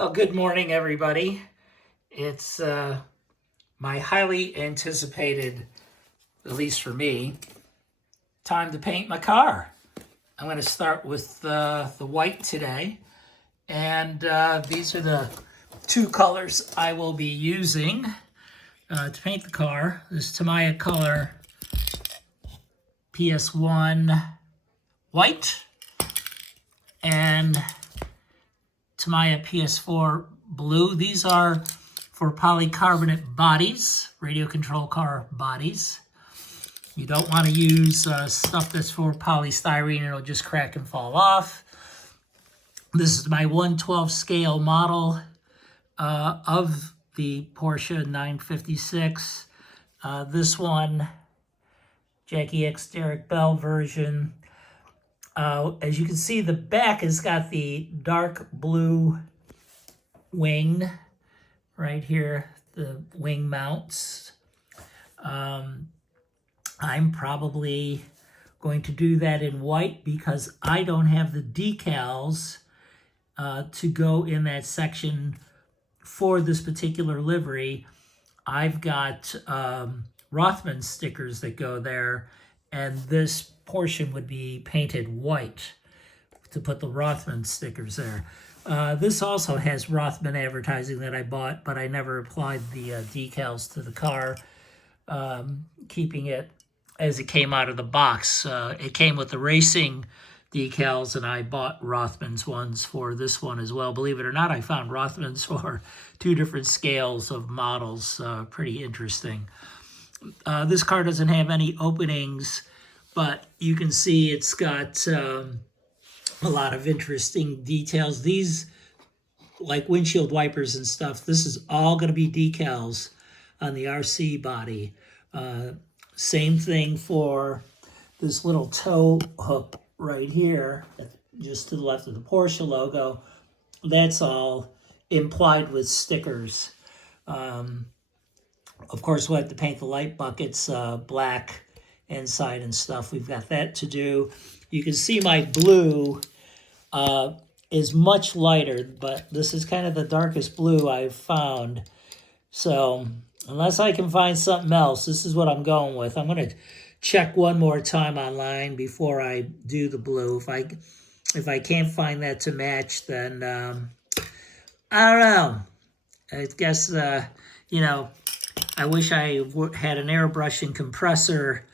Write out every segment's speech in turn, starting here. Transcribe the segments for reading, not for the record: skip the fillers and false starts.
Well, good morning, everybody. It's my highly anticipated, at least for me, time to paint my car. I'm going to start with the white today. And these are the two colors I will be using to paint the car. This Tamiya color PS1 white and Tamiya PS4 blue. These are for polycarbonate bodies, radio control car bodies. You don't want to use stuff that's for polystyrene. It'll just crack and fall off. This is my 1/12 scale model of the Porsche 956. This one, Jackie X Derek Bell version. As you can see, the back has got the dark blue wing right here, the wing mounts. I'm probably going to do that in white because I don't have the decals to go in that section for this particular livery. I've got Rothman stickers that go there, and this portion would be painted white to put the Rothman stickers there. This also has Rothman advertising that I bought, but I never applied the decals to the car, keeping it as it came out of the box. It came with the racing decals, and I bought Rothman's ones for this one as well. Believe it or not, I found Rothman's for two different scales of models. Pretty interesting. This car doesn't have any openings, but you can see it's got a lot of interesting details. These, like windshield wipers and stuff, this is all going to be decals on the RC body. Same thing for this little tow hook right here, just to the left of the Porsche logo. That's all implied with stickers. Of course, we'll have to paint the light buckets black inside and stuff. We've got that to do. You can see my blue is much lighter, but this is kind of the darkest blue I've found. So unless I can find something else, this is what I'm going with. I'm going to check one more time online before I do the blue. If I can't find that to match, then I don't know. I guess, I wish I had an airbrush and compressor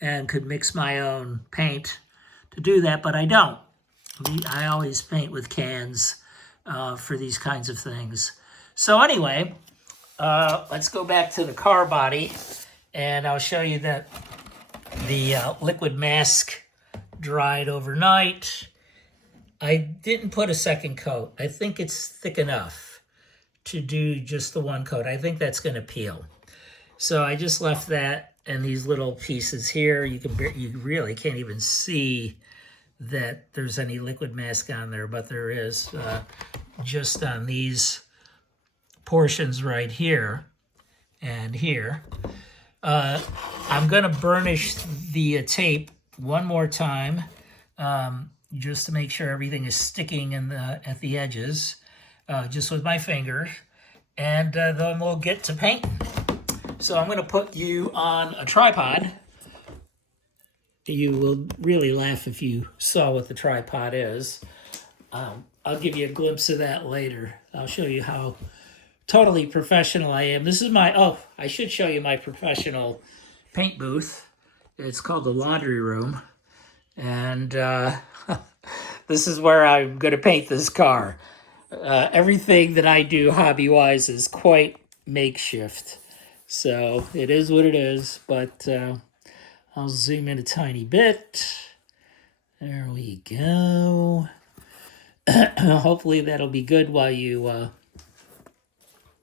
and could mix my own paint to do that, but I don't. I always paint with cans for these kinds of things. So anyway, let's go back to the car body, and I'll show you that the liquid mask dried overnight. I didn't put a second coat. I think it's thick enough to do just the one coat. I think that's going to peel. So I just left that and these little pieces here. You really can't even see that there's any liquid mask on there, but there is just on these portions right here and here. I'm going to burnish the tape one more time just to make sure everything is sticking at the edges, just with my fingers, and then we'll get to painting. So I'm going to put you on a tripod. You will really laugh if you saw what the tripod is. I'll give you a glimpse of that later. I'll show you how totally professional I am. This is I should show you my professional paint booth. It's called the laundry room. And this is where I'm going to paint this car. Everything that I do hobby-wise is quite makeshift. So it is what it is, but I'll zoom in a tiny bit. There we go. Hopefully that'll be good while you,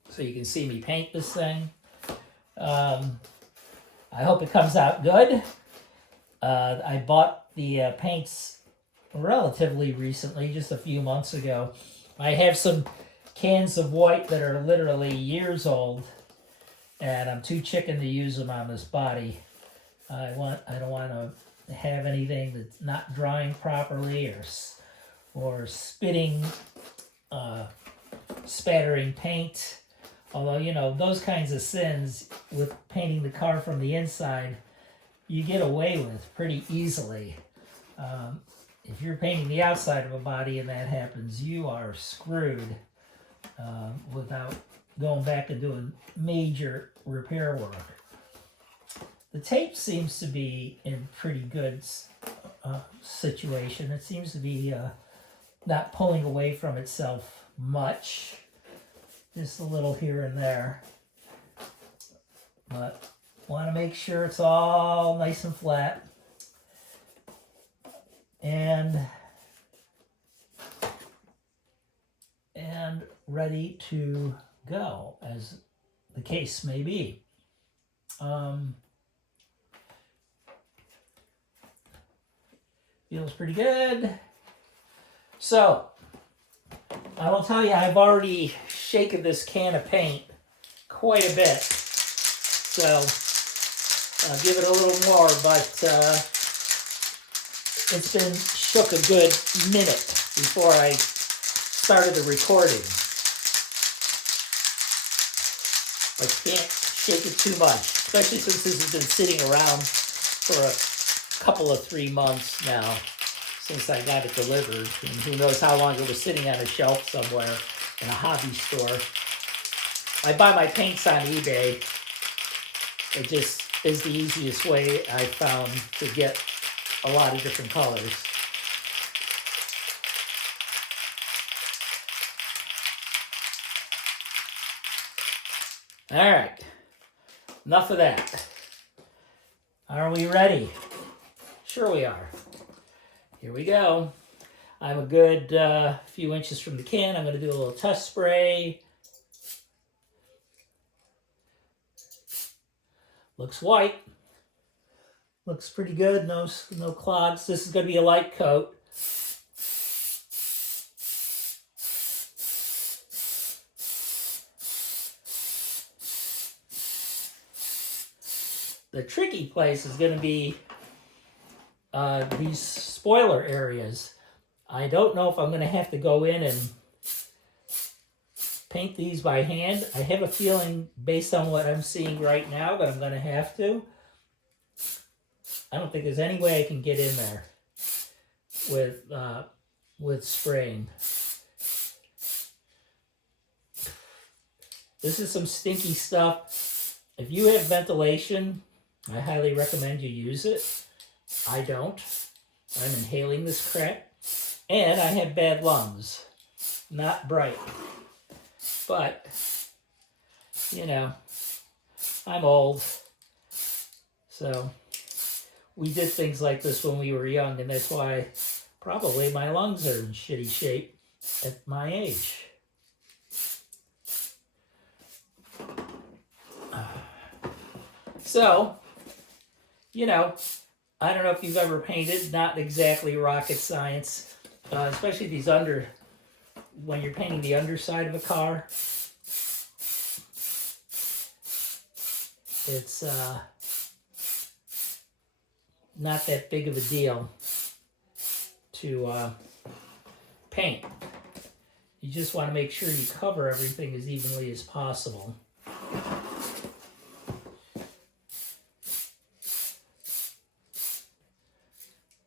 so you can see me paint this thing. I hope it comes out good. I bought the paints relatively recently, just a few months ago. I have some cans of white that are literally years old, and I'm too chicken to use them on this body. I don't want to have anything that's not drying properly or spitting spattering paint. Although, you know, those kinds of sins with painting the car from the inside, you get away with pretty easily. If you're painting the outside of a body and that happens, you are screwed without going back and doing major repair work. The tape seems to be in pretty good situation. It seems to be not pulling away from itself much. Just a little here and there. But want to make sure it's all nice and flat. And ready to go, as the case may be. Feels pretty good. So, I will tell you, I've already shaken this can of paint quite a bit. So, I'll give it a little more, but it's been shook a good minute before I started the recording. But you can't shake it too much, especially since this has been sitting around for a couple of 3 months now since I got it delivered. And who knows how long it was sitting on a shelf somewhere in a hobby store. I buy my paints on eBay. It just is the easiest way I found to get a lot of different colors. All right, enough of that. Are we ready? Sure we are. Here we go. I'm a good few inches from the can. I'm going to do a little test spray. Looks white. Looks pretty good. No clogs. This is going to be a light coat. The tricky place is going to be these spoiler areas. I don't know if I'm going to have to go in and paint these by hand. I have a feeling, based on what I'm seeing right now, that I'm going to have to. I don't think there's any way I can get in there with spraying. This is some stinky stuff. If you have ventilation, I highly recommend you use it. I don't. I'm inhaling this crap. And I have bad lungs. Not bright. But, you know, I'm old. So, we did things like this when we were young, and that's why probably my lungs are in shitty shape at my age. So, you know, I don't know if you've ever painted, not exactly rocket science, especially these when you're painting the underside of a car. It's not that big of a deal to paint. You just want to make sure you cover everything as evenly as possible.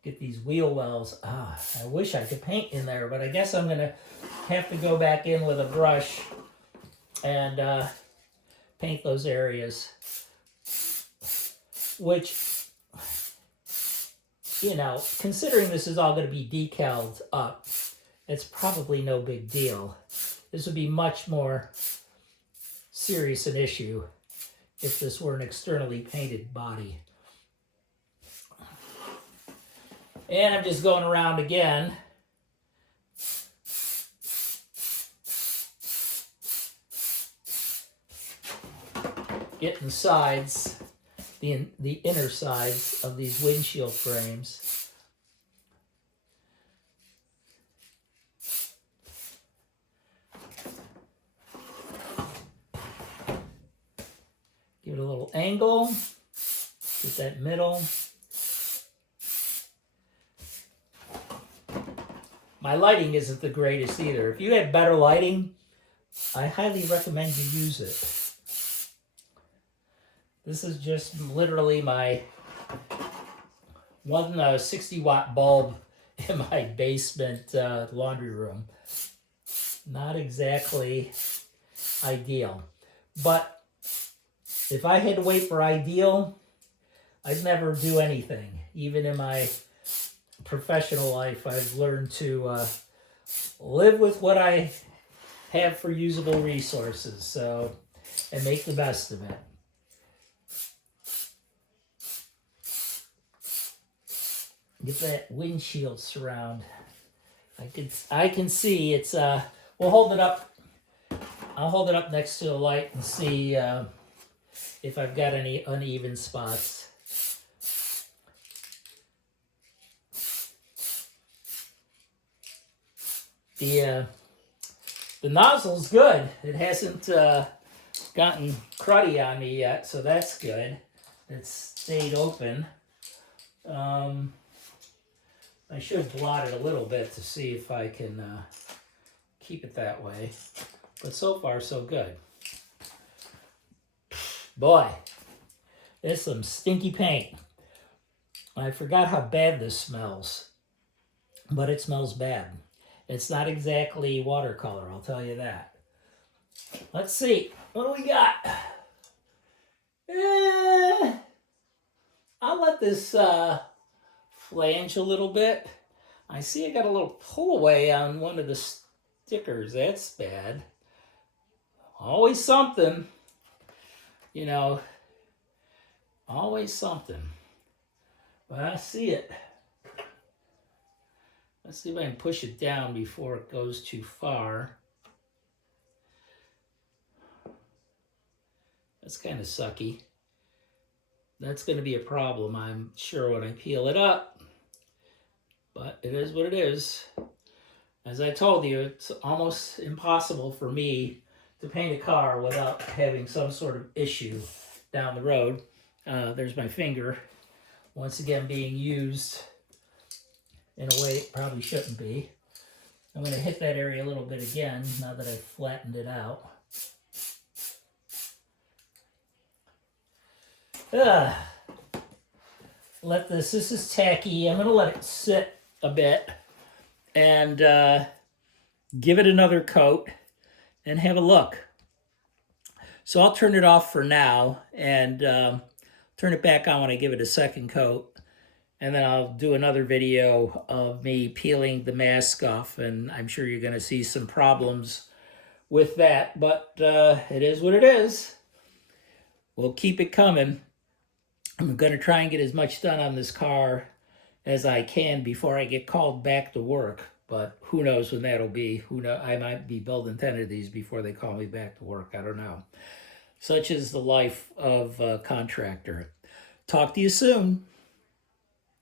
Get these wheel wells. I wish I could paint in there, but I guess I'm going to have to go back in with a brush and paint those areas. Which, you know, considering this is all going to be decaled up, it's probably no big deal. This would be much more serious an issue if this were an externally painted body. And I'm just going around again. Getting the sides, the inner sides of these windshield frames. Give it a little angle. Get that middle. My lighting isn't the greatest either. If you had better lighting, I highly recommend you use it. This is just literally my one 60-watt bulb in my basement laundry room. Not exactly ideal. But if I had to wait for ideal, I'd never do anything. Even in my professional life, I've learned to live with what I have for usable resources, so, and make the best of it. Get that windshield surround. I can see it's we'll hold it up. I'll hold it up next to the light and see if I've got any uneven spots. The nozzle's good. It hasn't gotten cruddy on me yet, so that's good. It's stayed open. I should blot it a little bit to see if I can keep it that way. But so far, so good. Boy, there's some stinky paint. I forgot how bad this smells, but it smells bad. It's not exactly watercolor, I'll tell you that. Let's see, what do we got? I'll let this flange a little bit. I see I got a little pull away on one of the stickers. That's bad. Always something, you know, always something. But I see it. Let's see if I can push it down before it goes too far. That's kind of sucky. That's going to be a problem, I'm sure, when I peel it up. But it is what it is. As I told you, it's almost impossible for me to paint a car without having some sort of issue down the road. There's my finger, once again being used in a way it probably shouldn't be. I'm going to hit that area a little bit again now that I've flattened it out. This is tacky. I'm going to let it sit a bit and give it another coat and have a look. So I'll turn it off for now and turn it back on when I give it a second coat. And then I'll do another video of me peeling the mask off, and I'm sure you're going to see some problems with that. But it is what it is. We'll keep it coming. I'm going to try and get as much done on this car as I can before I get called back to work. But who knows when that'll be. Who knows? I might be building 10 of these before they call me back to work. I don't know. Such is the life of a contractor. Talk to you soon.